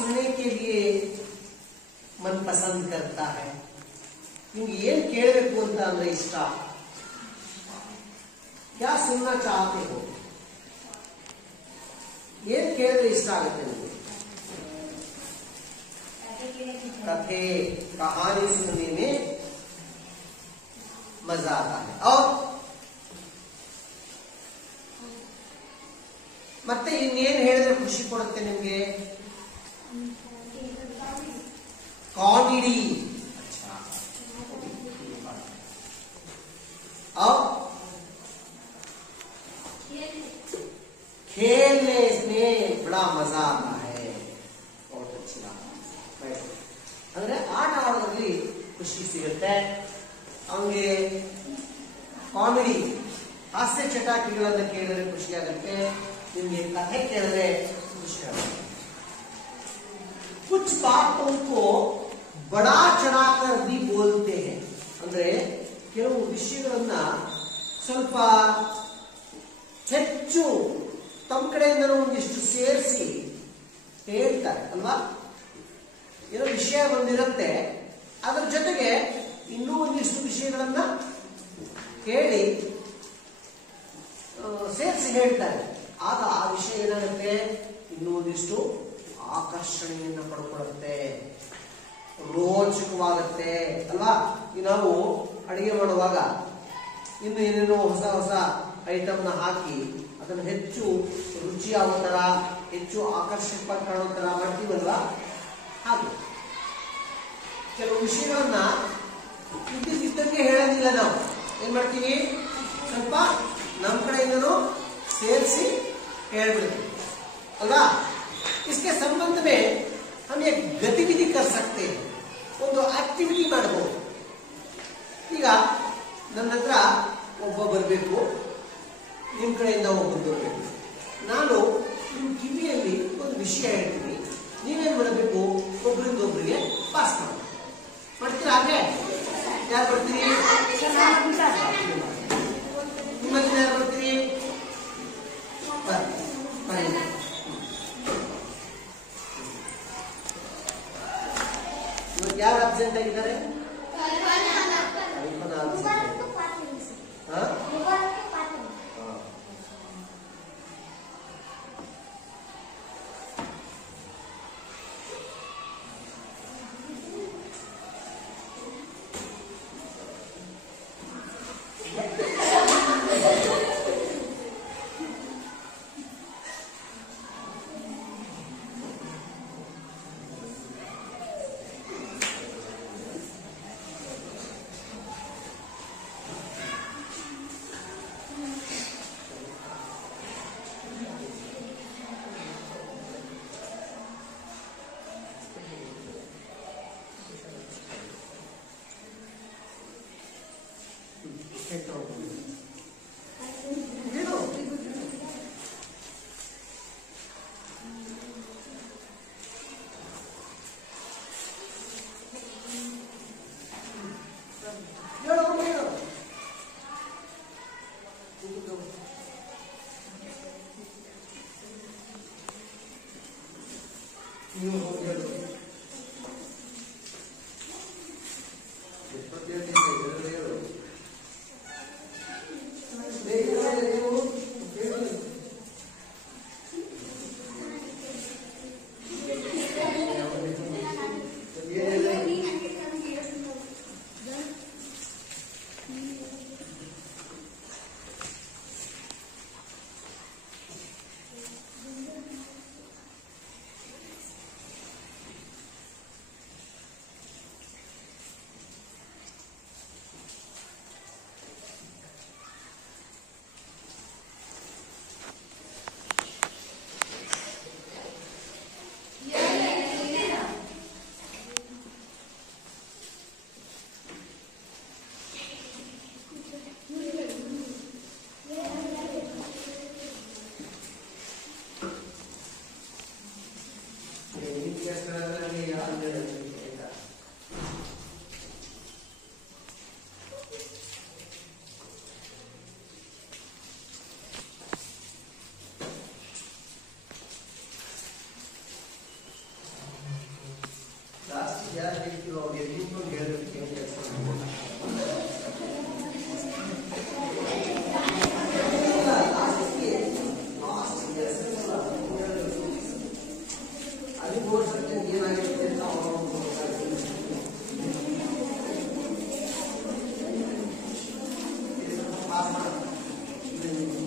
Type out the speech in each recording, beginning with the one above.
सुनने के लिए मन पसंद करता है? ನಿಮ್ಗೆ ಏನ್ ಕೇಳಬೇಕು ಅಂತ ಅಂದ್ರೆ ಇಷ್ಟ? क्या सुनना चाहते हो? ಏನ್ ಕೇಳಿದ್ರೆ ಇಷ್ಟ ಆಗುತ್ತೆ ನಿಮಗೆ? कथे कहानी सुनने में मजा आता है। और ಮತ್ತೆ ಇನ್ನೇನ್ ಹೇಳಿದ್ರೆ ಖುಷಿ ಕೊಡುತ್ತೆ ನಿಮ್ಗೆ? कॉमेडी। अच्छा, और खेलने में बड़ा मजा आता है। बहुत अच्छी बात। ಅಂದ್ರೆ ಆಟ ಆಡೋದ್ರಲ್ಲಿ ಖುಷಿ ಸಿಗುತ್ತೆ ಅವನಿಗೆ। ಕಾಮಿಡಿ ಹಾಸ್ಯ ಚಟಾಕಿಗಳನ್ನು ಕೇಳಿದ್ರೆ ಖುಷಿ ಆಗುತ್ತೆ ನಿಮ್ಗೆ, ಕಥೆ ಕೇಳಿದ್ರೆ ಖುಷಿ ಆಗುತ್ತೆ। कुछ बातों को बड़ा चढ़ाकर भी बोलते हैं, ಅಂದ್ರೆ ಕೆಲವು ವಿಷಯಗಳನ್ನ ಸ್ವಲ್ಪ ಹೆಚ್ಚು ತಮ್ಮ ಕಡೆಯಿಂದ ಒಂದಿಷ್ಟು ಸೇರಿಸಿ ಹೇಳ್ತಾರೆ ಅಲ್ವಾ? ಏನೋ ವಿಷಯ ಬಂದಿರುತ್ತೆ, ಅದರ ಜೊತೆಗೆ ಇನ್ನೂ ಒಂದಿಷ್ಟು ವಿಷಯಗಳನ್ನ ಹೇಳಿ ಸೇರಿಸಿ ಹೇಳ್ತಾರೆ. ಆಗ ಆ ವಿಷಯ ಏನಾಗುತ್ತೆ, ಇನ್ನೂ ಒಂದಿಷ್ಟು ಆಕರ್ಷಣೆಯನ್ನು ಪಡ್ಕೊಳ್ಳುತ್ತೆ, ರೋಚಕವಾಗುತ್ತೆ ಅಲ್ವಾ? ಈ ನಾವು ಅಡಿಗೆ ಮಾಡುವಾಗ ಇನ್ನು ಏನೇನೋ ಹೊಸ ಹೊಸ ಐಟಮ್ನ ಹಾಕಿ ಅದನ್ನು ಹೆಚ್ಚು ರುಚಿಯಾಗೋ ತರ, ಹೆಚ್ಚು ಆಕರ್ಷಕವಾಗಿ ಕಾಣೋ ತರ ಮಾಡ್ತೀವಲ್ವಾ? ಹಾಗೆ ಕೆಲವು ವಿಷಯಗಳನ್ನ ಇದ್ದಂಗೆ ಹೇಳೋದಿಲ್ಲ, ನಾವು ಏನ್ ಮಾಡ್ತೀವಿ, ಸ್ವಲ್ಪ ನಮ್ಮ ಕಡೆಯಿಂದನೂ ಸೇರಿಸಿ ಹೇಳ್ಬಿಡ್ತೀವಿ ಅಲ್ವಾ? इसके संबंध में हम एक गतिविधि कर सकते हैं, ಒಂದು ಆಕ್ಟಿವಿಟಿ ಮಾಡಬಹುದು। ಈಗ ನನ್ನ ಹತ್ರ ಒಬ್ಬ ಬರಬೇಕು, ನಿಮ್ಮ ಕಡೆಯಿಂದ ಒಬ್ಬರು ಬರಬೇಕು, ನಾನು ನಿಮ್ಮ ಕಿವಿಯಲ್ಲಿ ಒಂದು ವಿಷಯ ಹೇಳ್ತೀನಿ, ನೀವೇನ್ ಮಾಡಬೇಕು, ಒಬ್ಬರಿಂದ ಒಬ್ಬರಿಗೆ ಪಾಸ್ ಮಾಡ್ತೀರಾ? ಹಾಗೆ ಯಾರು ಬರ್ತೀರಿ? ನಿಮ್ಮಲ್ಲಿ ಯಾರು ಬರ್ತೀರಿ? ಯಾರು ಅಬ್ಸೆಂಟ್ ಆಗಿದ್ದಾರೆ?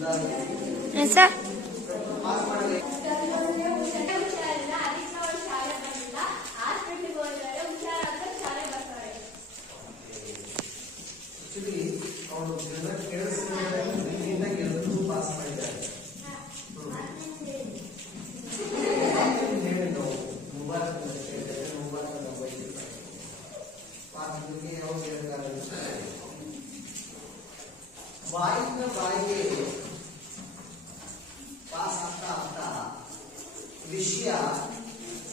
सर ಪಾಸ್ ಮಾಡಬೇಕು. ಆಕ್ಚುಲಿ ಅವನು ಕೇಳಿಸಿದ ಗೆದ್ದು ಪಾಸ್ ಮಾಡಿದ್ದಾರೆ. ಬಾಯಿಂದ ಬಾಯಿಗೆ ಪಾಸ್ ಆಗ್ತಾ ಆಗ್ತಾ ವಿಷಯ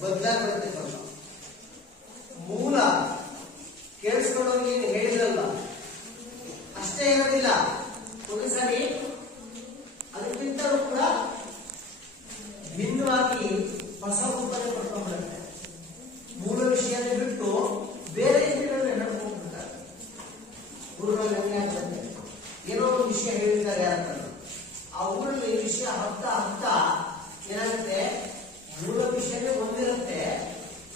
ಬದಲಾಗ್ಬಿಡುತ್ತೆ. ಸ್ವಲ್ಪ ಮೂಲ ಕೇಳಿಸ್ಕೊಂಡವ್ರಿಗೆ ಏನು ಹೇಳಿದ್ರಲ್ಲ ಅಷ್ಟೇ ಇರೋದಿಲ್ಲ, ಒಂದು ಸಾರಿ ಅದಕ್ಕಿಂತಲೂ ಕೂಡ ಭಿನ್ನವಾಗಿ ಹೊಸ ರೂಪನೆ ಪಡ್ಕೊಂಡ್ಬಿಡುತ್ತೆ. ಮೂಲ ವಿಷಯನೇ ಬಿಟ್ಟು ಬೇರೆ ವಿಷಯಗಳನ್ನ ನಡ್ಕೊಂಡ್ಬಿಡ್ತಾರೆ. ಊರಲ್ಲಿ ಹೆಂಗೆ ಆಗ್ತದೆ, ಏನೋ ಒಂದು ವಿಷಯ ಹೇಳಿದ್ದಾರೆ ಅಂತ ಆ ಊರಲ್ಲಿ ವಿಷಯ ಹತ್ತಾ ಹತ್ತಾ ಏನಾಗುತ್ತೆ, ಮೂಲ ವಿಷಯನೇ ಒಂದಿರುತ್ತೆ,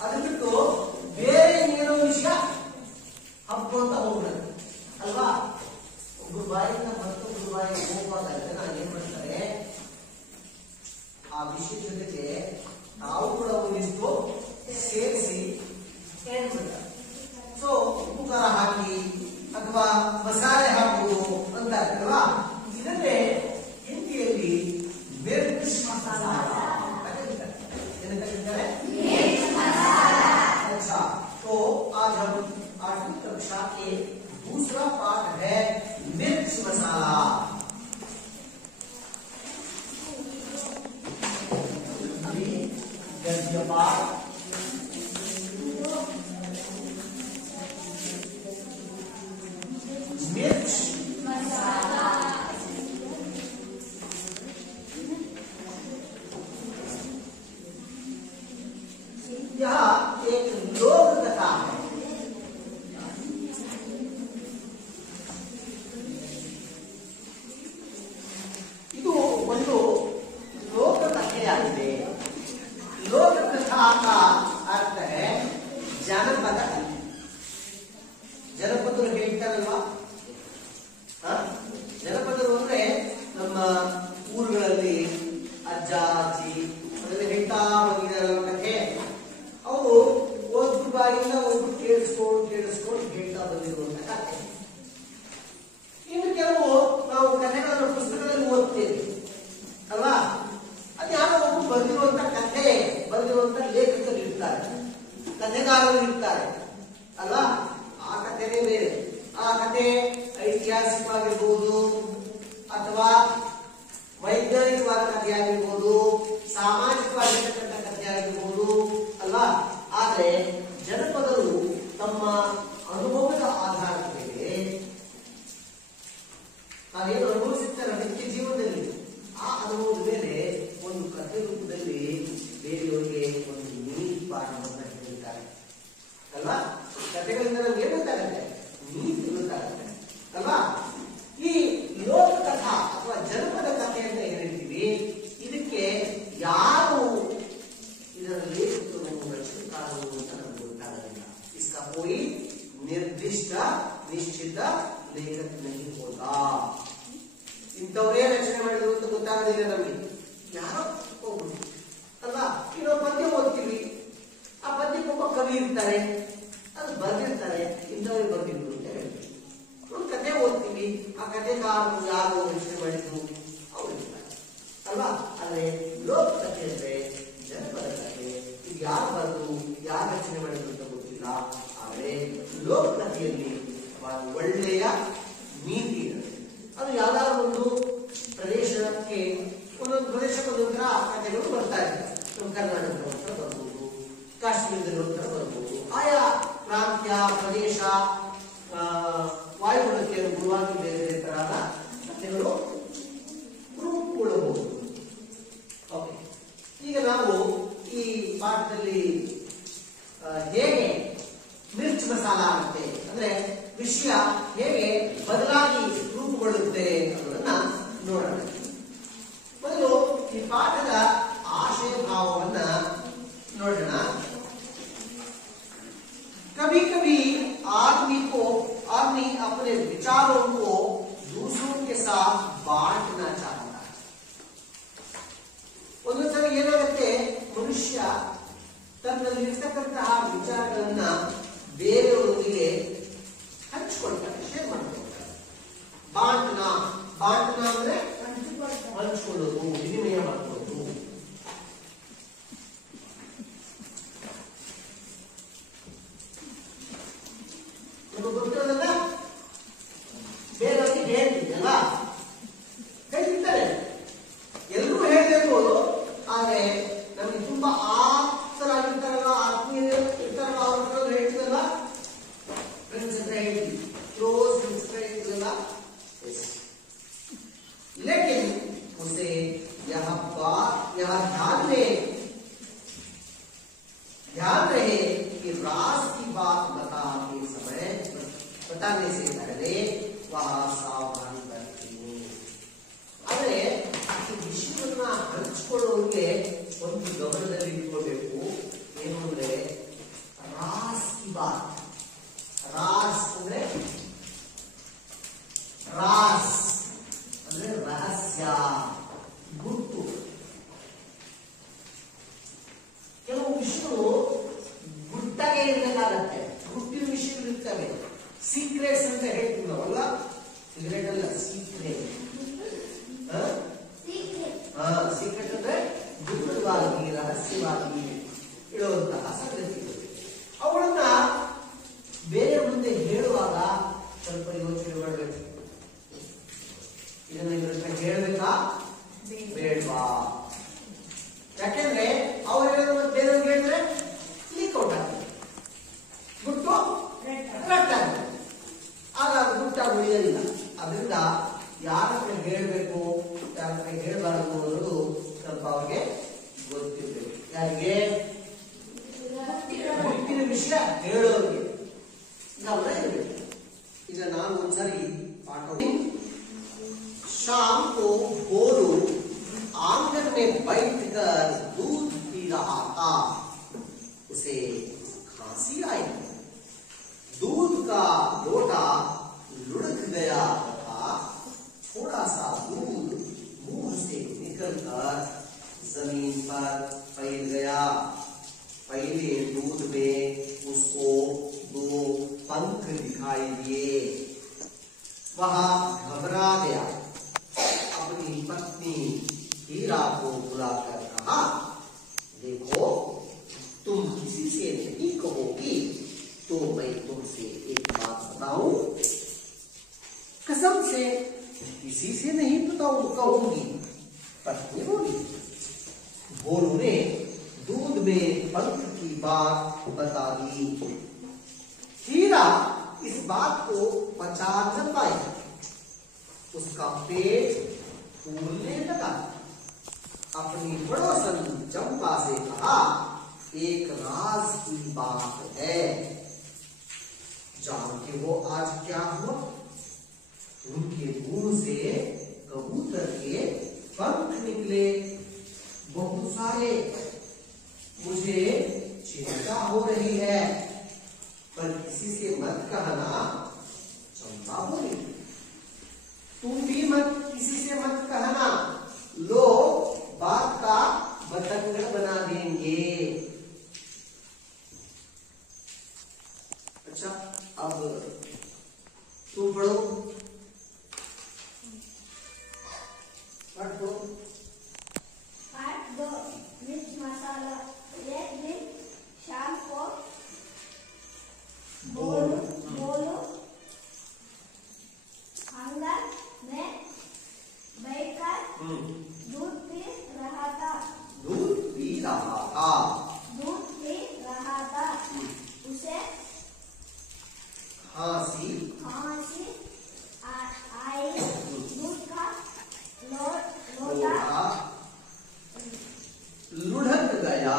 ಅದು ಬಿಟ್ಟು ಬೇರೆ ಏನೋ ವಿಷಯ ಹಬ್ಬೋಂತ ಹೋಗ್ಬಿಡುತ್ತೆ ಅಲ್ವಾ. ಒಬ್ರು ಬಾಯಿಂದ ಮತ್ತೊಬ್ರು ಬಾಯಿಗೆ ಹೋಗುವಾಗ ಜನ ಏನ್ ಮಾಡ್ತಾರೆ, ಆ ವಿಷಯದ ಜೊತೆಗೆ ನಾವು ಕೂಡ ಒಂದಿಷ್ಟು ಸೇರಿಸಿ ಹೇಳ್ಬಿಡ್ತಾರೆ. ಸೊ ಉಪ್ಪು ಖಾರ ಹಾಕಿ ಅಥವಾ ಮಸಾಲೆ ಹಾಕುವುದು ಅಂತ ಅಲ್ವಾ. ಇದನ್ನೇ ಹಿಂದಿಯಲ್ಲಿ ಮಿರ್ಚ್ ಮಸಾಲ ಅಂತ ಕರೀತಾರೆ. अच्छा, तो आज हम 8वीं कक्षा के दूसरा पाठ है मिर्च मसाला। अभी गद्य पाठ मिर्च मसाला। यह एक लोक कथा है। ಇದು ಒಂದು ಲೋಕಕಥೆಯಾಗಿದೆ. ಲೋಕಕಥಾ का अर्थ है ಜನಪದ ಕಥೆ. ಜನಪದರು ಹೇಳ್ತಾರಲ್ವಾ, ಜನಪದರು ಅಂದ್ರೆ ನಮ್ಮ ಊರುಗಳಲ್ಲಿ ಅಜ್ಜ ಅಜ್ಜಿ ಅದರಲ್ಲಿ ಹೇಳ್ತಾ ಬಂದಿರೋ ಕಥೆ. ಅವರು ಒಬ್ಬರು ಬಾಯಿಂದ ಒಬ್ರು ಕೇಳಿಸ್ಕೊಂಡು ಹೇಳ್ತಾ ಬಂದಿರುವಂತ ಕಥೆ. ಇನ್ನು ಕೆಲವು ನಾವು ಕಥೆಗಳನ್ನು ಪುಸ್ತಕದಲ್ಲಿ ಓದ್ತೇವೆ ಅಲ್ವಾ, ಅದ್ಯಾರೋ ಒಬ್ಬರು ಬರೆದಿರುವಂತ ಕಥೆ, ಬರೆದಿರುವಂತ ಲೇಖಕರು ಇರ್ತಾರೆ, ಕಥೆಗಾರರು ಇರ್ತಾರೆ ಅಲ್ವಾ. ಆ ಕಥೆನೇ ಬೇರೆ. ಆ ಕಥೆ ಐತಿಹಾಸಿಕವಾಗಿರ್ಬೋದು ಅಥವಾ ವೈಜ್ಞಾನಿಕವಾದ ಕಥೆಯಾಗಿರ್ಬೋದು, ಸಾಮಾಜಿಕವಾಗಿರ್ತಕ್ಕಂಥ ಕಥೆಯಾಗಿರ್ಬೋದು ಅಲ್ವಾ. ಆದ್ರೆ ಜನಪದರು ತಮ್ಮ ಅನುಭವದ ಆಧಾರದ ಮೇಲೆ ನಾವೇನು ಅನುಭವಿಸುತ್ತಾರೆ ನಿತ್ಯ ಜೀವನದಲ್ಲಿ, ಆ ಅನುಭವದ ಮೇಲೆ ಒಂದು ಕಥೆ ರೂಪದಲ್ಲಿ ಬೇರೆಯವರಿಗೆ ಒಂದು ನೀತಿ ಪಾಠವನ್ನು ಹೇಳ್ತಾರೆ ಅಲ್ವಾ. ಕಥೆಗಳಿಂದ ನಮ್ಗೆ ಏನು ಗೊತ್ತಾಗುತ್ತೆ, ನೀತಿ ಗೊತ್ತಾಗುತ್ತೆ ಅಲ್ವಾ. ಈ ಲೋಕಕಥಾ ಅಥವಾ ಜನಪದ ಕಥೆ ಅಂತ ಏನ್ ಹೇಳ್ತೀವಿ, ಇದಕ್ಕೆ ಯಾರು ಇದರಲ್ಲಿ ರಚನೆಕಾರರು ಅಂತ ನಮ್ಗೆ ಗೊತ್ತಾಗೋದಿಲ್ಲ. इसका कोई निर्दिष्ट निश्चित लेखक नहीं होता. ಇಂಥವರೇ ರಚನೆ ಮಾಡಿದ್ರು ಅಂತ ಗೊತ್ತಾಗೋದಿಲ್ಲ ನಮಗೆ, ಯಾರೋ ಹೋಗುದು ಅಲ್ವಾ. ಇನ್ನೊಂದು ಪದ್ಯ ಓದ್ತೀವಿ, ಆ ಪದ್ಯಕ್ಕೆ ಒಬ್ಬ ಕವಿ ಇರ್ತಾರೆ, ಅದು ಬರ್ದಿರ್ತಾರೆ, ಇಂಥವರೇ ಬರ್ದಿದ್ರು ಅಂತ ಹೇಳ್ತೀವಿ. ಒಂದು ಕಥೆ ಓದ್ತೀವಿ, ಆ ಕಥೆಗಾರರು ಯಾರು ರಚನೆ ಮಾಡಿದ್ರು ಅವರು ಇರ್ತಾರೆ ಅಲ್ವಾ. ಆದ್ರೆ ಲೋಕ ಕಥೆ ಅಂದ್ರೆ ಜನಪದ ಕಥೆ, ಇದು ಯಾರು ಬರೆದು ಯಾರು ರಚನೆ ಮಾಡಿದ್ರು ಅಂತ ಗೊತ್ತಿಲ್ಲ. ಆದ್ರೆ ಲೋಕ ಕಥೆಯಲ್ಲಿ ಒಳ್ಳೆಯ ನೀತಿ ಇರುತ್ತೆ. ಅದು ಯಾವ್ದಾದ್ರು ಒಂದು ಪ್ರದೇಶಕ್ಕೆ, ಒಂದೊಂದು ಪ್ರದೇಶಕ್ಕೆ ಒಂದೊಂದರ ಕಥೆಗಳು ಬರ್ತಾ ಇದೆ. ಕರ್ನಾಟಕದ ಒಂಥರ ಬರ್ಬೋದು, ಕಾಶ್ಮೀರದಲ್ಲಿ ಒಂಥರ ಬರ್ಬೋದು. ಆಯಾ ಪ್ರಾಂತ್ಯ ಪ್ರದೇಶ ವಾಯುಗುಣಕ್ಕೆ ಅನುಗುಣವಾಗಿ ಬೇರೆ ಬೇರೆ ತರಹದ ಕಥೆಗಳು ರೂಪುಗೊಳ್ಳಬಹುದು. ಓಕೆ, ಈಗ ನಾವು ಈ ಪಾಠದಲ್ಲಿ ಹೇಗೆ ಮಿರ್ಚ್ ಮಸಾಲ ಆಗುತ್ತೆ ಅಂದ್ರೆ ವಿಷಯ ಹೇಗೆ ಬದಲಾಗಿ ರೂಪುಗೊಳ್ಳುತ್ತೆ ಅನ್ನೋದನ್ನ ನೋಡೋಣ. ಮೊದಲು ಈ ಪಾಠದ ಆಶಯ ಭಾವವನ್ನ ನೋಡೋಣ. कभी कभी आदमी अपने विचारों को दूसरों के साथ बांटना चाहता है. ಮನುಷ್ಯ ತನ್ನಲ್ಲಿರ್ತಕ್ಕಂತಹ ವಿಚಾರಗಳನ್ನ ಬೇರೆಯವರೊಂದಿಗೆ ಹಂಚಿಕೊಳ್ತಾರೆ, ಶೇರ್ ಮಾಡ್ಕೊಳ್ತಾರೆ. ಬಾಂಟನ ಅಂದ್ರೆ ಹಂಚಿಕೊಳ್ಳೋದು, ವಿನಿಮಯ ಮಾಡ್ಕೊಳ್ಳೋದು. ನಮಗೆ ಗೊತ್ತಿರೋದಲ್ಲ, ಬೇರೆಯವ್ರಿಗೆ ಹೇಳ್ತಿದ್ದಲ್ಲ, ಹೇಳ್ತಿರ್ತಾರೆ, ಎಲ್ಲರೂ ಹೇಳ್ತಿರ್ಬೋದು. ಆದ್ರೆ ನಮ್ಗೆ ತುಂಬಾ ಆಪ್ತರಾಗಿರ್ತಾರಲ್ಲ, ಆತ್ಮೀಯರು ಇರ್ತಾರಲ್ಲ, ಅವ್ರ ಹತ್ರ ಹೇಳ್ತಿದಲ್ಲ, ಫ್ರೆಂಡ್ಸ್ ಹತ್ರ ಹೇಳ್ತೀವಿ, ಕ್ಲೋಸ್ ಫ್ರೆಂಡ್ಸ್ ಹತ್ರ ಹೇಳ್ತಿದಲ್ಲ. लेकिन उसे यह ध्यान रहे कि राज की बात बताने से पहले वह सावधानी बरतनी. ಆದರೆ ಈ ವಿಷಯವನ್ನ ಹಂಚಿಕೊಳ್ಳೋರಿಗೆ ಒಂದು ಗಮನದಲ್ಲಿ ಇಟ್ಕೊಳ್ಬೇಕು. ಏನು ಅಂದ್ರೆ ರಾಸ್ ಕಿ ಬಾತ್. ರಾಸ್ ಅಂದ್ರೆ ರಾಸ್ ಅಂದ್ರೆ ರಹಸ್ಯ, ಗುಟ್ಟು. ಕೆಲವು ವಿಷಯಗಳು ಗುಟ್ಟಾಗೆ ಇರಬೇಕಾಗತ್ತೆ, ಗುಟ್ಟಿನ ವಿಷಯಗಳು ಇರ್ತವೆ. ಸೀಕ್ರೆಟ್ಸ್ ಅಂತ ಹೇಳ್ತೀವಿ ನಾವಲ್ಲ, ಸಿಗರೇಟ್ ಅಲ್ಲ, ಸೀಕ್ರೆಟ್. ಸೀಕ್ರೆಟ್ ಅಂದ್ರೆ ಗುಪ್ತವಾಗಿ, ರಹಸ್ಯವಾಗಿ ಇಡುವಂತಹ ಸಂಗತಿಗಳು. ಅವುಗಳನ್ನ ಬೇರೆ ಮುಂದೆ ಹೇಳುವಾಗ ಸ್ವಲ್ಪ ಯೋಚನೆ ಮಾಡಬೇಕು. ಇದನ್ನ ಇವ್ರ ಹತ್ರ ಹೇಳ್ಬೇಕಾ ಬೇಡವಾ? ಯಾಕೆಂದ್ರೆ ಅವ್ರೇನಾದ್ರು ಬೇರೆಯವ್ರಿಗೆ ಹೇಳಿದ್ರೆ ಲೀಕ್ ಔಟ್ ಆಗ್ತದೆ, ಗುಟ್ಟು ರಟ್ ಆಗ್ತದೆ, ಆಗ ಅದು ಗುಟ್ಟಾಗಿ ಉಳಿಯೋದಿಲ್ಲ. ಅದರಿಂದ ಯಾರ ಹತ್ರ ಹೇಳ್ಬೇಕು, ಯಾರ ಹತ್ರ ಹೇಳ್ಬಾರ್ದು ಅನ್ನೋದು ಸ್ವಲ್ಪ ಅವ್ರಿಗೆ ಗೊತ್ತಿರ್ಬೇಕು. ಯಾರಿಗೆ? ಗುಟ್ಟಿನ ವಿಷಯ ಹೇಳೋರಿಗೆ ಗಮನ ಇರಬೇಕು. ಈಗ ನಾನು ಒಂದ್ಸರಿ ಪಾಠ, शाम को भोलू आंगन में बैठकर दूध पी रहा था. उसे खांसी आई. दूध का लोटा लुढ़क गया तथा थोड़ा सा दूध मुंह से निकलकर जमीन पर फैल गया. पहले दूध में उसको 2 पंख दिखाई दिए. वह घबरा गया. अपनी पत्नी हीरा को बुलाकर कहा, देखो तुम किसी से नहीं कहोगी तो मैं तुमसे एक बात बताऊं. कसम से किसी से नहीं कहूंगी, पत्नी बोली. भोलू ने दूध में पंख की बात बता दी. हीरा इस बात को पचा न पाई. उसका पेट फूलने लगा. अपनी पड़ोसन चंपा से कहा, एक राज की बात है, जानते हो आज क्या हुआ? उनके मुंह से कबूतर के पंख निकले, बहुत सारे. मुझे चिंता हो रही है, पर किसी से मत कहना. चंपा बोली, तुम भी मत, किसी से मत कहना, लोग बात का बतंगड़ बना देंगे. अच्छा, अब तुम पढ़ो, पढ़ो. पार्ट 2 मिर्च मसाला. एक दिन शाम को भोलू आंगन में बैठकर दूध पी रहा था. उसे खांसी आई. दूध का लोटा लुढ़क गया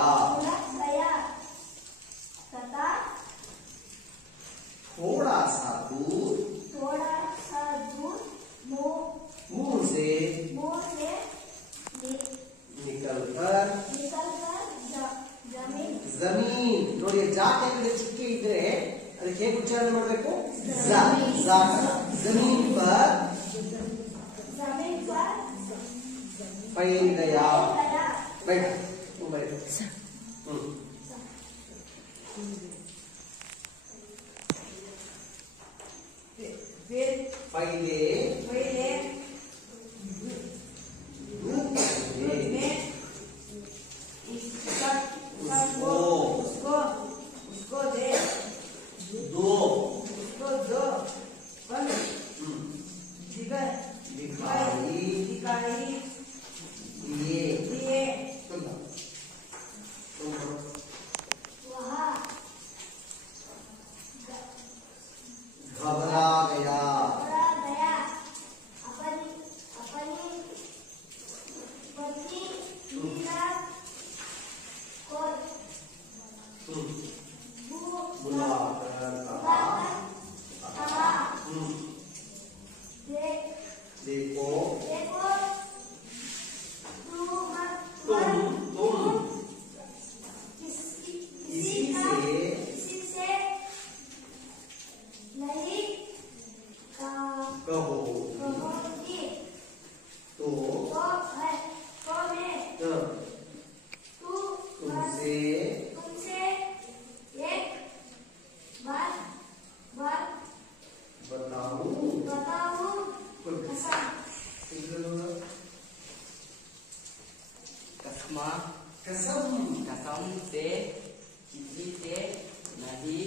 तथा थोड़ा सा दूध मुंह से निकलकर जमीन. ನೋಡಿ, ಜಾ ಕೆಳಗಡೆ ಚುಕ್ಕಿ ಇದ್ರೆ ಅದಕ್ಕೆ ಹೇಗೆ ಉಚ್ಚಾರಣೆ ಮಾಡಬೇಕು? जमीन पर फैल गया. बैठ. तुमसे एक बात बताऊं कसम से किसी से नहीं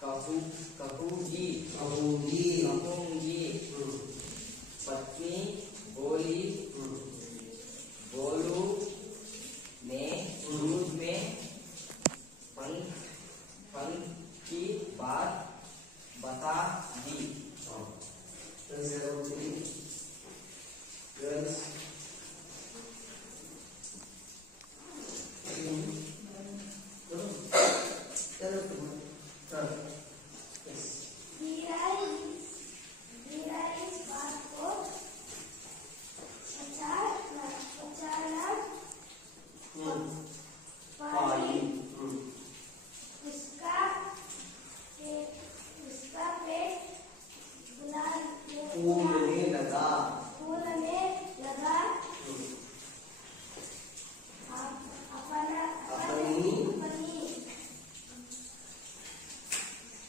कहूंगी। पत्नी बोली बोलू मैं दूध में पंख की बात बता दी।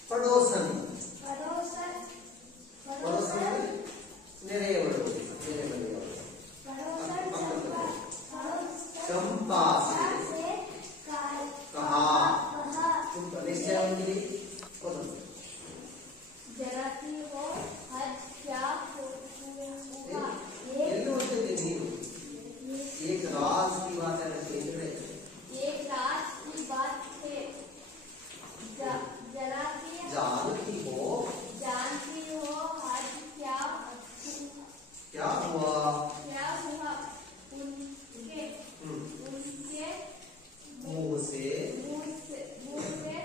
पड़ोसन चंपा से कहा जराती हो हद क्या होगा एक राज की बात है। एक रात की बात है। जानती हो हद क्या हुआ उनके मुंह से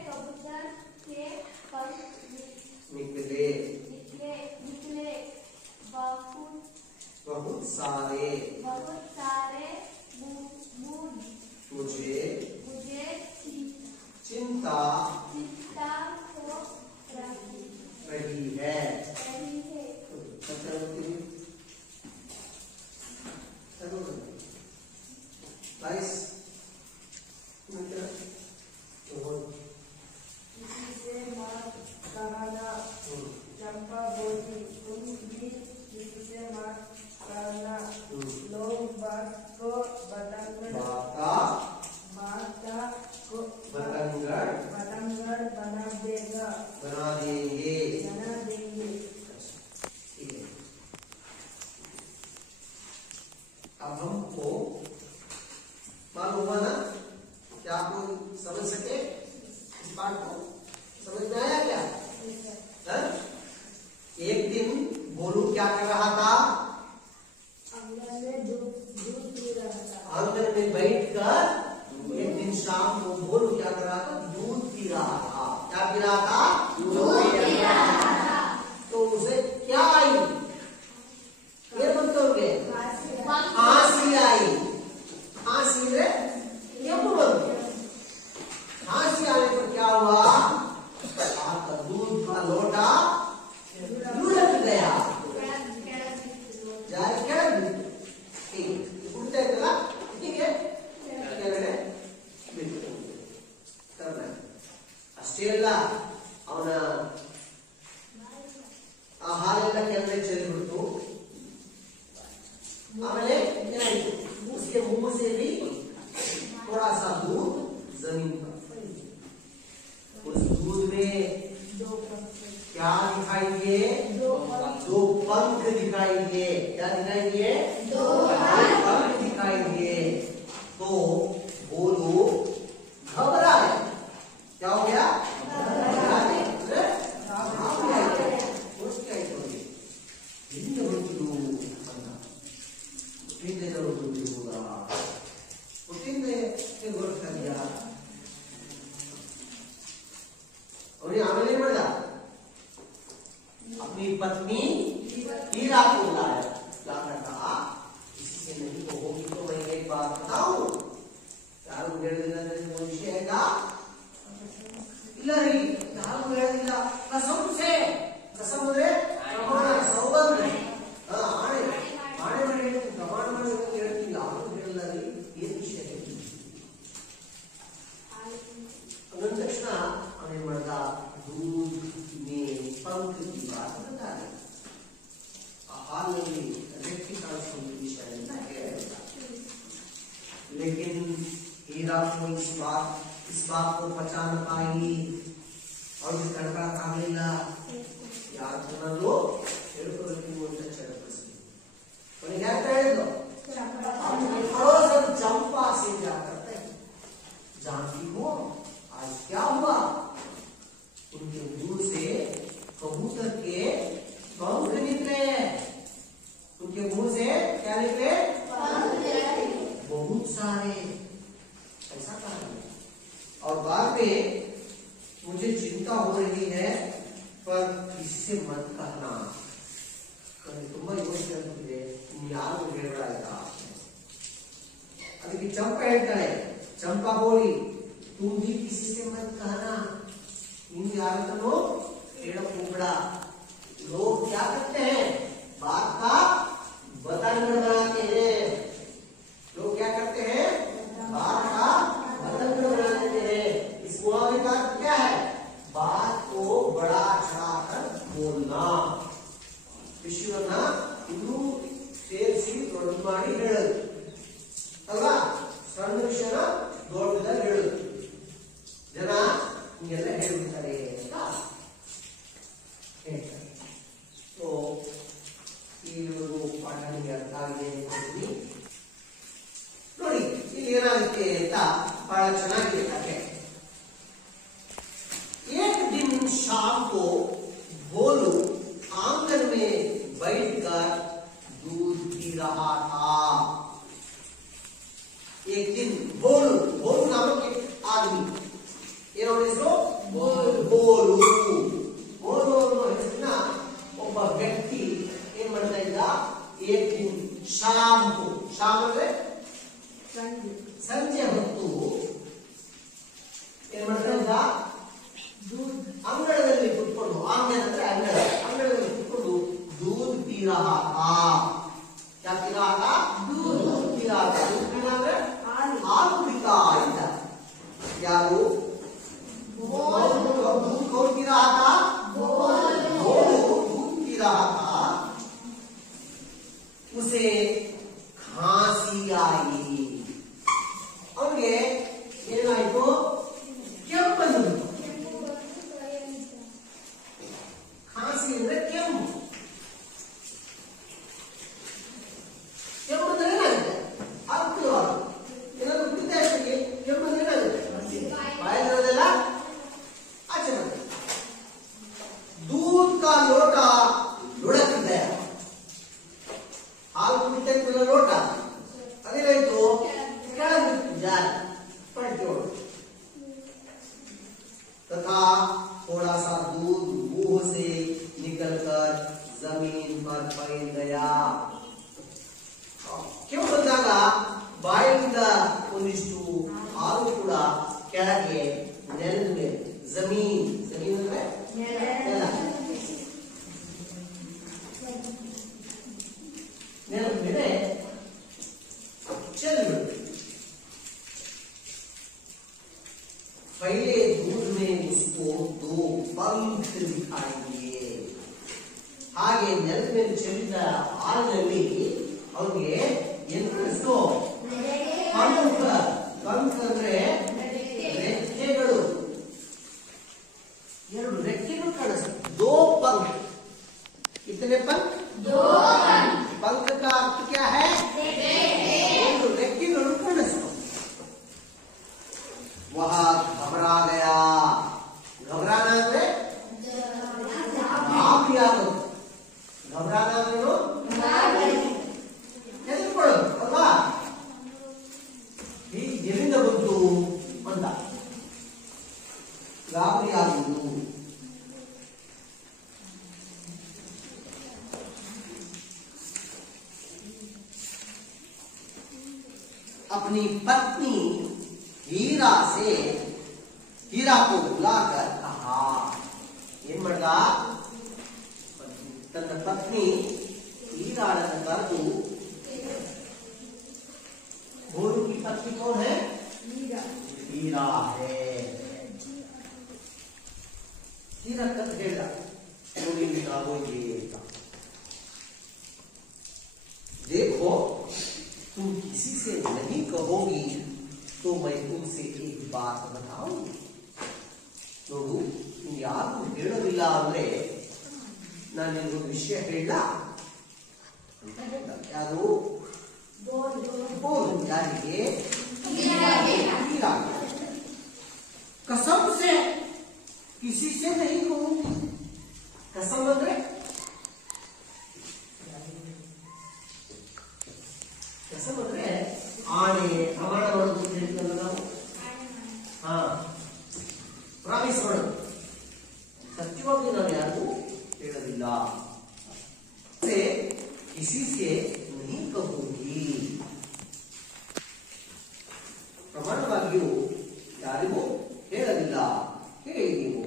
कबूतर के पंख निकले बहुत सारे मुझे चिंता हो रही है। चंपा बोली तुम भी किसी से मत करना। लोग बात को बतंगड़ बना देंगे। ठीक है। अब हमको मालूम हुआ ना? क्या आप लोग समझ सके इस पाठ को? समझ में आया क्या? एक दिन बोलू क्या कर रहा था? आंगन में दूध पी रहा था। आंगन में बैठकर एक दिन शाम को बोलू क्या कर रहा था? दूध पी रहा था। क्या पी रहा था? दूध पी रहा था। तो उसे क्या आई? ये बोलते हंसी आई। हंसी रे क्यों बोलते? हंसी आने पर क्या हुआ? आपका दूध का लोटा लुढ़क गया। उठते गला ठीक है। ಅಷ್ಟೇ ಅಲ್ಲ, ಅವನ ಆ ಹಾಲೆಲ್ಲ ಕೆಳಗಡೆ ಚೆಲ್ಲಿಬಿಡ್ತು. ಆಮೇಲೆ ಏನಾಯ್ತು? उसके मुंह से भी थोड़ा सा दूध जमीन पर फैल गया। उस दूध में क्या दिखाई दिए? दो पंख दिखाई दिए। क्या दिखाई दिए? दो पंख दिखाई दिए। तो बोलू घबराए। क्या हो गया? आमेले बढ़ा अपनी पत्नी हीरा को लाया। क्या कहा? इससे नहीं तो होगी तो मैं एक बात बताऊं, ಯಾರು ಹೇಳಿದ್ರೆ ಒಂದು ವಿಷಯ ಈಗ ಇಲ್ಲ ರೀ, ಯಾರು ಹೇಳಿಲ್ಲ. ಕಸಂಸೆ ಕಸಂ ಅಂದ್ರೆ ಪ್ರಮಾಣ, ಸೌಗಂಧ. ಆಣೆ ಮಾಡಿ ಪ್ರಮಾಣ लेकिन हीरा को इस बात को पचा न पाई और इस कड़का कागलेगा यार तो ಹೇಳ್ಕೊಳ್ಳೋಕೆ ಒಂದು ಚಡಪಡಿಸಿ उन्हें क्या कहते हैं पड़ोस चंपा से क्या करते हैं जानती हो आज क्या हुआ उनके मुंह से कबूतर के पंख निकले उनके मुंह से क्या निकले बहुत सारे ऐसा कहा और बाद में मुझे चिंता हो रही है पर किससे मत कहना ತುಂಬಾ ಯೋಚನೆ ಆಗ್ತಿದೆ ಯಾರು ಹೇಳ್ತಾ ಇದ್ದ ಅದಕ್ಕೆ ಚಂಪಾ ಹೇಳ್ತಾಳೆ चंपा बोली तुम भी किसी से मत कहना इन यारों हेड़ा कुबड़ा लोग क्या करते हैं बात का बतंगड़ बनाते हैं लोग क्या करते हैं बात का बतंगड़ बना देते हैं इस मुहावरे का अर्थ क्या है बात को बड़ा चढ़ाकर बोलना ವಿಷಯವನ್ನ ಇನ್ನೂ ಸೇರಿಸಿ ದೊಡ್ಡ ಮಾಡಿ ಹೇಳೋದು ಅಲ್ವಾ ಸಣ್ಣ ವಿಷಯನ ದೊಡ್ಡದಾಗಿ ಹೇಳೋದು ಜನ ಹಿಂಗೆಲ್ಲ ಹೇಳ್ಬಿಡ್ತಾರೆ ಅಂತ ಹೇಳ್ತಾರೆ ಸೊ ಈ ಒಂದು ಪಾಠ ನಿಮಗೆ ಅರ್ಥ ಆಗಿದೆ ಅನ್ಕೊಂಡ್ವಿ ನೋಡಿ ಇಲ್ಲಿ ಏನಾಗುತ್ತೆ ಅಂತ ಬಹಳ ಚೆನ್ನಾಗಿದೆ ಕಥೆ एक दिन शाम को भोलू आंगन में बैठकर दूध पी रहा था एक दिन भोलू भोलू नामक एक आदमी भोलू भोलू ಹೆಸರಿನ ಒಬ್ಬ ವ್ಯಕ್ತಿ ಏನ್ ಮಾಡ್ತಾ ಇದ್ದ एक दिन शाम को शाम ಅಂದ್ರೆ ಸಂಜೆ ಹೊತ್ತು ಏನ್ ಮಾಡ್ತಾ ಇದ್ದ ಅಂಗಳದಲ್ಲಿ ಕುತ್ಕೊಂಡು ಆಂಗಣ ಅಂದ್ರೆ ಅಂಗಳದಲ್ಲಿ ಕುತ್ಕೊಂಡು दूध पी रहा था क्या पी रहा था दूध पी रहा था दूध पीना ಅಂದ್ರೆ ಹಾಲು ಕುಡಿತಾ ಇದ್ದ ಯಾರು दूध कौन पी रहा था दूध पी रहा था उसे खांसी आई ಅವನಿಗೆ ಏನಾಯ್ತು ಕೆಮ್ಮು ಬಂತು खांसी ಅಂದ್ರೆ ಕೆಮ್ಮು ಕೆಮ್ಮು ಅಂದ್ರೆ ಏನಾಗುತ್ತೆ ಅರ್ಥವಾದ ಏನಾದ್ರು ಕುಡಿತಾ ಇರ್ತೀವಿ ಕೆಮ್ಮು ಅಂದ್ರೆ ಏನಾಗುತ್ತೆ ಬಾಯಲ್ಲಿರೋದೆಲ್ಲ ಆಚೆ ಬರುತ್ತೆ दूध का लोटा लुढ़क गया हाल कुड़ते कुछ लोटा अದೇನಾಯ್ತು ಕೆಳಗೆ ಜಾರಿ ಪಡ್ಕೋಡು तथा थोड़ा सा दूध मुंह से निकलकर जमीन पर पड़ गया क्यों ಬಂದಾಗ ಬಾಯಿಯಿಂದ ಒಂದಿಷ್ಟು ಹಾಲು ಕೂಡ ಕೆಳಗೆ ನೆಲದ ಮೇಲೆ ಜಮೀನ್ ಜಮೀನ್ ಅಂದ್ರೆ ನೆಲ ನೆಲದ ಮೇಲೆ ಚೆಲ್ಲಿಬಿಟ್ಟು पहले दूध में उसको दो पंख दिखाई दिए ಹಾಗೆ ನೆಲದ ಮೇಲೆ ಚೆಲ್ಲಿದ ಹಾಲಿನಲ್ಲಿ ಅವನಿಗೆ ಏನು ಕಾಣಿಸ್ತು ಪಂಖ ಪಂಖ ಅಂದ್ರೆ ರೆಕ್ಕೆಗಳು ಎರಡು ರೆಕ್ಕೆಗಳು ಕಾಣಿಸ್ತು दो पंख कितने पंख दो पंख का अर्थ क्या है ಎರಡು ರೆಕ್ಕೆಗಳು ಕಾಣಿಸ್ತು वह घबरा गया घबराना ಅಂದ್ರೆ ಗಾಬರಿ ಆಗೋದು घबराना ಅಂದ್ರೆ ಹೆದರ್ಕೊಳ್ಳೋದು ಅಲ್ವಾ ಈ ಎಲ್ಲಿಂದ ಬಂತು ಅಂತ ಗಾಬರಿ ಆಗುವುದು अपनी पत्नी हीरा से हीरा को बुलाकर कहा ಏನ್ ಮಾಡ್ದ ತನ್ನ ಪತ್ನಿ ಹೀರಾಳನ್ನು ಕರೆದು भोलू की पत्नी कौन है हीरा है हीरा कब ಹೇಳ देखो तुम किसी से नहीं कहोगी तो मैं तुमसे एक बात बताऊंगी. ನೋಡು, ನೀನು ಯಾರು ಹೇಳೋದಿಲ್ಲ ಅಂದ್ರೆ ನಾನು ನಿನಗೊಂದು ವಿಷಯ ಹೇಳ ಅಂತ ಹೇಳ್ದ. ಯಾರು? ಬೋಲು. ಯಾರಿಗೆ? कसम से किसी से नहीं कहूंगी. कसम ಅಂದ್ರೆ कसम ಅಂದ್ರೆ ಆಣೆ, ಪ್ರಮಾಣ ಮಾಡೋದು ಅಂತ ಹೇಳ್ತೀವಲ್ಲ ನಾವು. ಹಾ, ಪ್ರಾಮಿಸ್ ಮಾಡೋದು. ಸತ್ಯವಾಗಿ ನಾನು ಯಾರಿಗೂ ಹೇಳೋದಿಲ್ಲ. किसी से नहीं कहूंगी. ಪ್ರಮಾಣವಾಗಿಯೂ ಯಾರಿಗೂ ಹೇಳಲಿಲ್ಲ. ಹೇಳಿ ನೀವು.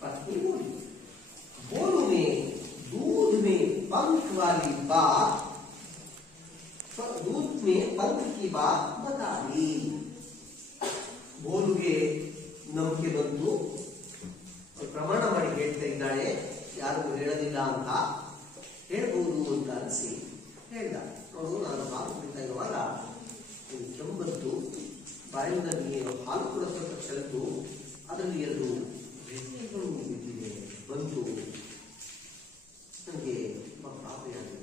पत्नी बोली, बोलू में दूध में पंख वाली बात, दूध में पंख की बात बता दी. ಬೋಲುಗೆ ನಂಬಿಕೆ ಬಂತು. ಪ್ರಮಾಣ ಮಾಡಿ ಹೇಳ್ತಾ ಇದ್ದಾಳೆ, ಯಾರಿಗೂ ಹೇಳೋದಿಲ್ಲ ಅಂತ. ಹೇಳ್ಬಹುದು ಅಂತ ಅನಿಸಿ ಹೇಳ್ದ. ನೋಡು, ನಾನು ಹಾಲು ಕುಡಿತಾ ಇರುವಾಗ ಕೆಂಬತ್ತು ಬಾಯಿಂದ ನೀರು ಹಾಲು ಕುಡಿದ ತಕ್ಷಣದ್ದು ಅದರಲ್ಲಿ 2 ರೆಕ್ಕೆಗಳು ಬಿದ್ದಿದೆ ಬಂತು. ನನಗೆ ತುಂಬಾ ಗಾಬರಿಯಾಗಿದೆ.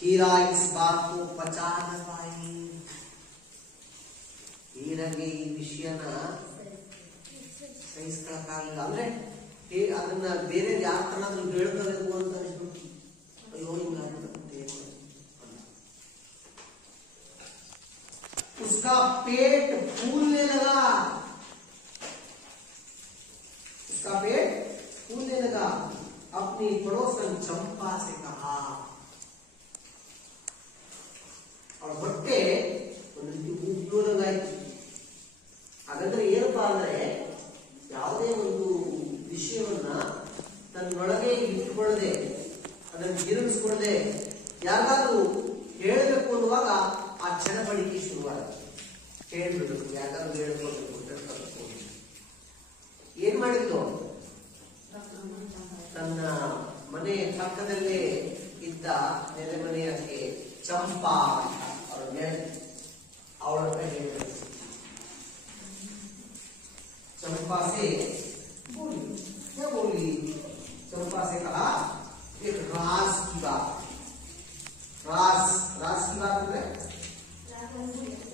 हीरा इस बात को पचा न पाई. ಹೀರಾಗೆ ಈ ವಿಷಯನ ಸಹಿಸ್ಕೊಳ್ಳಕ್ಕಾಗಲಿಲ್ಲ. ಅಂದ್ರೆ ಅದನ್ನ ಬೇರೆ ಯಾರ ತನಾದ್ರೂ ಹೇಳ್ಕೋಬೇಕು ಅಂತ ಅನ್ಸ್ಬಿಟ್ಟು, ಅಯ್ಯೋ ಹಿಂಗಾಗ್ಬಿಡುತ್ತೆ. उसका पेट फूलने लगा. उसका पेट फूलने लगा. अपनी पड़ोसन चंपा से कहा. ಅವಳ ಹೊಟ್ಟೆ ಒಂದು ರೀತಿ ಉಬ್ಬೋದಂಗಾಯ್ತು. ಹಾಗಾದ್ರೆ ಏನಪ್ಪಾ ಅಂದ್ರೆ, ಯಾವುದೇ ಒಂದು ವಿಷಯವನ್ನ ತನ್ನೊಳಗೆ ಇಟ್ಕೊಳ್ಳದೆ, ಅದನ್ನು ಜೀರ್ಣಿಸ್ಕೊಳ್ಳದೆ ಯಾರಿಗಾದ್ರೂ ಹೇಳಬೇಕು ಅನ್ನುವಾಗ ಆ ಚಡಪಡಿಕೆ ಶುರುವಾಗುತ್ತೆ. ಹೇಳ್ಬಿಡ್ಬೇಕು, ಯಾಕಾದ್ರೂ ಹೇಳ್ಕೊಳ್ಬೇಕು. ಏನ್ ಮಾಡಿದ್ದು? ತನ್ನ ಮನೆ ಪಕ್ಕದಲ್ಲೇ ಇದ್ದ ನೆರೆ ಮನೆಯಕ್ಕೆ ಚಂಪಾ ಅವಳ ಹೇಳಿದ್ರು. चंपा से बोली. क्या बोली? चंपा से कहा एक राज की बात. राज की बात है,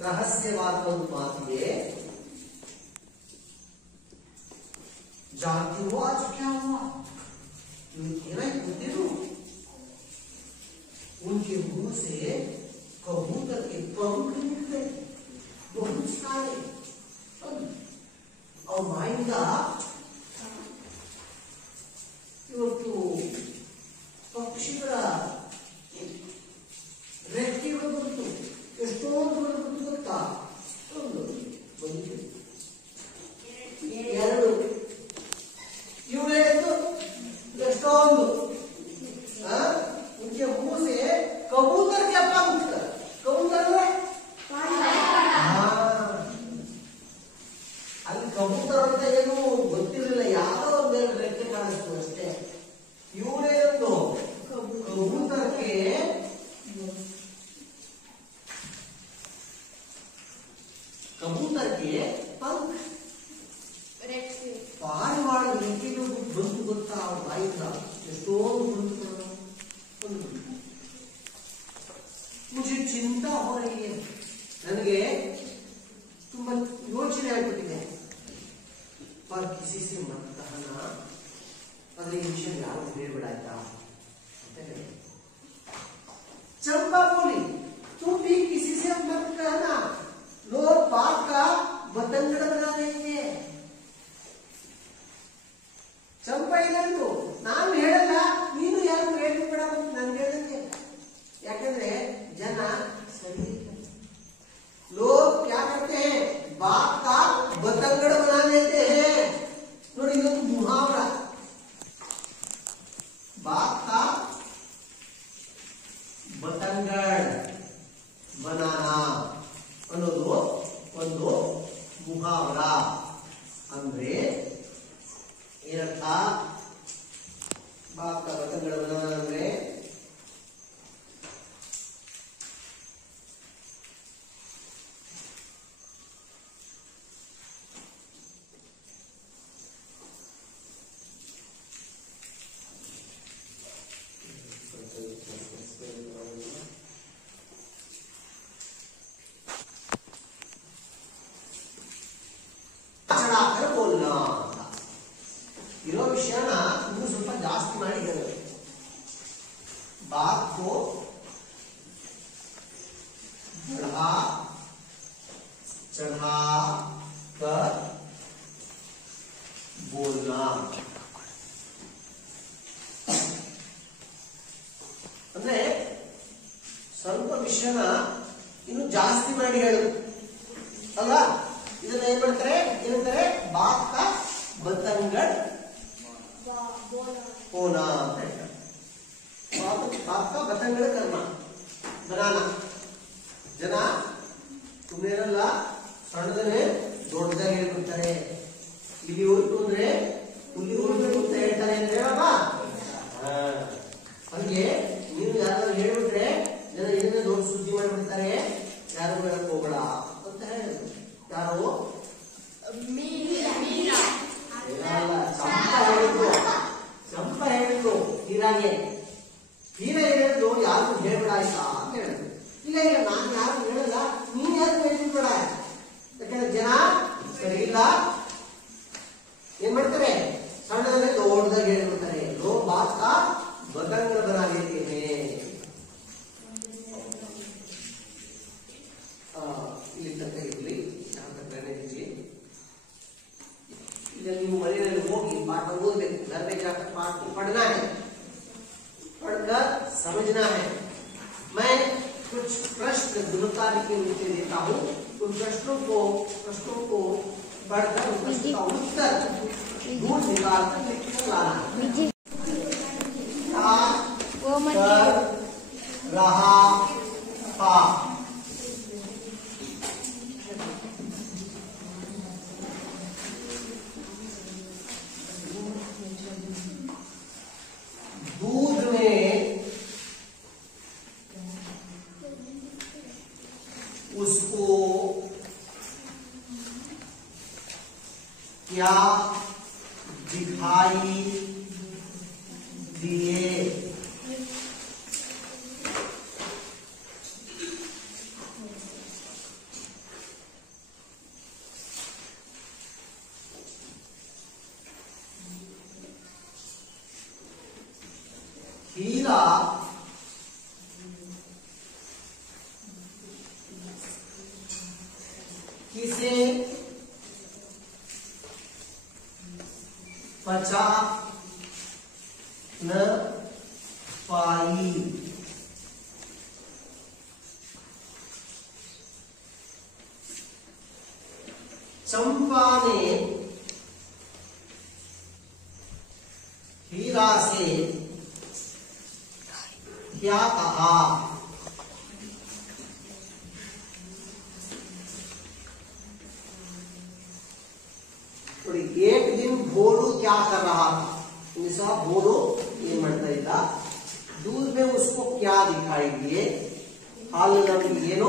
रहस्यवाद ಒಂದು ಮಾತಿದೆ. जानती हो आज क्या हुआ? ಏನಾಯ್ತು? उनके मुंह से कबूतर के पंख निकले, बहुत सारे. और माइंदा ಇವತ್ತು ಪಕ್ಷಿಗಳ ರೆಕ್ಕೆಗಳು ಬಂತು. ಎಷ್ಟೊಂದು ಬಂತು ಗೊತ್ತಾ? ಒಂದು ಬಂತು, 2 ಇವು ಹೇಳಿದ್ದು ಎಷ್ಟೊಂದು. उनके मुंह से कबूतर के पंख. कबूतर ಅಲ್ಲಿ ಕಬೂತರ ಅಂತ ಏನು ಗೊತ್ತಿರಲಿಲ್ಲ, ಯಾವುದೋ ಒಂದು 2 ರೆಕ್ಕೆ ಕಾಣಿಸ್ತು ಅಷ್ಟೇ. ಇವರೇನು ಕಬೂತರಕ್ಕೆ पंख ಪಾರಿವಾಳ ರೆಕ್ಕೆಗಳು ಬಂತು ಗೊತ್ತಾ? ಅವ್ರ ಬಾಯಿಂದ ಎಷ್ಟೊಂದು ಬಂತು. मुझे चिंता हो रही है. ನನಗೆ ತುಂಬಾ ಯೋಚನೆ ಆಗ್ಬಿಟ್ಟಿದೆ. पर किसी से मत कहना. आदरे ಈ ವಿಷಯ ಯಾರು ಹೇಳಬೇಡ ಆಯ್ತಾ ಅಂತ ಹೇಳಿ. चंपा बोली, तुम भी किसी से मत कहना. लोग बात का बतंगड़ बना देंगे. चंपा ಹೇಳಿದ್ರು, ನಾನು ಹೇಳಲ್ಲ, ನೀನು ಯಾರು ಹೇಳ್ಬೇಡ ಅಂತ ನಾನು ಹೇಳಿದ್ದೆ. ಯಾಕಂದ್ರೆ ಜನ सही लोग क्या करते हैं, बात का बतंगड़ बना देते हैं. ನೋಡಿ, ಇದೊಂದು ಮುಹಾವರ. बात का बतंगड़ ಅಂದ್ರೆ ಸ್ವಲ್ಪ ವಿಷಯನ ಇನ್ನು ಜಾಸ್ತಿ ಮಾಡಿ ಹೇಳು ಅಲ್ವಾ. ಇದನ್ನ ಏನ್ ಮಾಡ್ತಾರೆ, ಏನಂತಾರೆ, ಬಾತ್ ಕಾ ಬತಂಗಡ್ ಹೋನಾ ಅಂತ ಹೇಳ್ತಾರೆ. ಬಾತ್ ಕಾ ಬತಂಗಡ್ ಕರ್ಮ ಬನಾನ. ಜನ ಸುಮ್ಮನೆಲ್ಲ ಸಣ್ಣದನ್ನೇ ದೊಡ್ಡದಾಗಿ ಹೇಳ್ಬಿಡ್ತಾರೆ. ಇಲ್ಲಿ ಉಳಿತು ಅಂದ್ರೆ ಹುಲಿ ಉಳಿಬೇಕು ಅಂತ ಹೇಳ್ತಾರೆ ಅಂತ ಹೇಳಮ್ಮ. ಹಂಗೆ ನೀವು ಯಾರಾದ್ರೂ ಹೇಳ್ಬಿಟ್ರೆ ಜನ ಇದನ್ನ ದೊಡ್ಡ ಸುದ್ದಿ ಮಾಡಿಬಿಡ್ತಾರೆ, ಯಾರು ಹೇಳಕ್ ಹೋಗಬೇಡ ಅಂತ ಹೇಳಿದ್ರು. ಯಾರು ಚಂಪ ಹೇಳಿದ್ರು ಹೀರಾಗೆ. ಹೀರ ಹೇಳಿದ್ರು ಯಾರು ಹೇಳ್ಬೇಡ ಆಯ್ತಾ ಅಂತ ಹೇಳಿದ್ರು. ಇಲ್ಲ ಇಲ್ಲ ನಾನು ಯಾರು ಹೇಳಲ್ಲ, ನೀನ್ ಯಾರು ಹೇಳ್ಬಿಡ್ಬೇಡ. ಯಾಕಂದ್ರೆ ಜನ ಸರಿ ಇಲ್ಲ, ಏನ್ ಮಾಡ್ತಾರೆ, ಸಣ್ಣದನ್ನೇ ದೊಡ್ಡದಾಗಿ ಹೇಳ್ಬಿಡ್ತಾರೆ. ಲೋ ಬಾತ್ ಕಾ ಬತಂಗಡ ಬನಾ ಲೇತೆ ಹೈ. ಇಲ್ಲಿ ತನಕ ಇರಲಿ, ಇರಲಿ. ಈಗ ನೀವು ಮನೆಯಲ್ಲಿ ಹೋಗಿ ಪಾಠ ಓದಬೇಕು. घर में जाकर पाठ को पढ़ना है, पढ़कर समझना है. मैं कुछ प्रश्न गुणकारी के रूप में देता हूँ. उन प्रश्नों को पढ़कर उसका उत्तर ढूंढ निकाल कर लिखकर लाना है. कर रहा था. दूध में उसको क्या दिखाई दिए. हीरा किसे पचा न पाई. चंपा ने हीरा से क्या कहा. एक दिन भोलू क्या कर रहा था. भोलू ये ಮಾಡ್ತಾ ಇದ್ದ. दूध में उसको क्या दिखाई दिए. ಹಾಲಿನಲ್ಲಿ ಏನೋ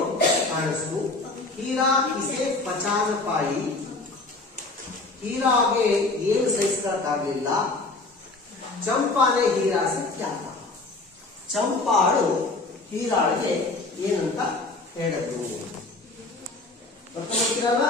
ಕಾಣಿಸ್ತು. ಹೀರಾ ಕಿಸೆ ಪಚಾನ ಪಾಯಿ. ಹೀರಾಗೆ ಏನು ಸಹಿಸಕ್ಕಾಗಲಿಲ್ಲ. ಚಂಪಾನೆ ಹೀರಾ से क्या कहा. ಚಂಪಾಳು ಹೀರಾಳಿಗೆ ಏನಂತ ಹೇಳಿದ್ರು. ಗೊತ್ತಾಗ್ತಿರಲ್ಲ.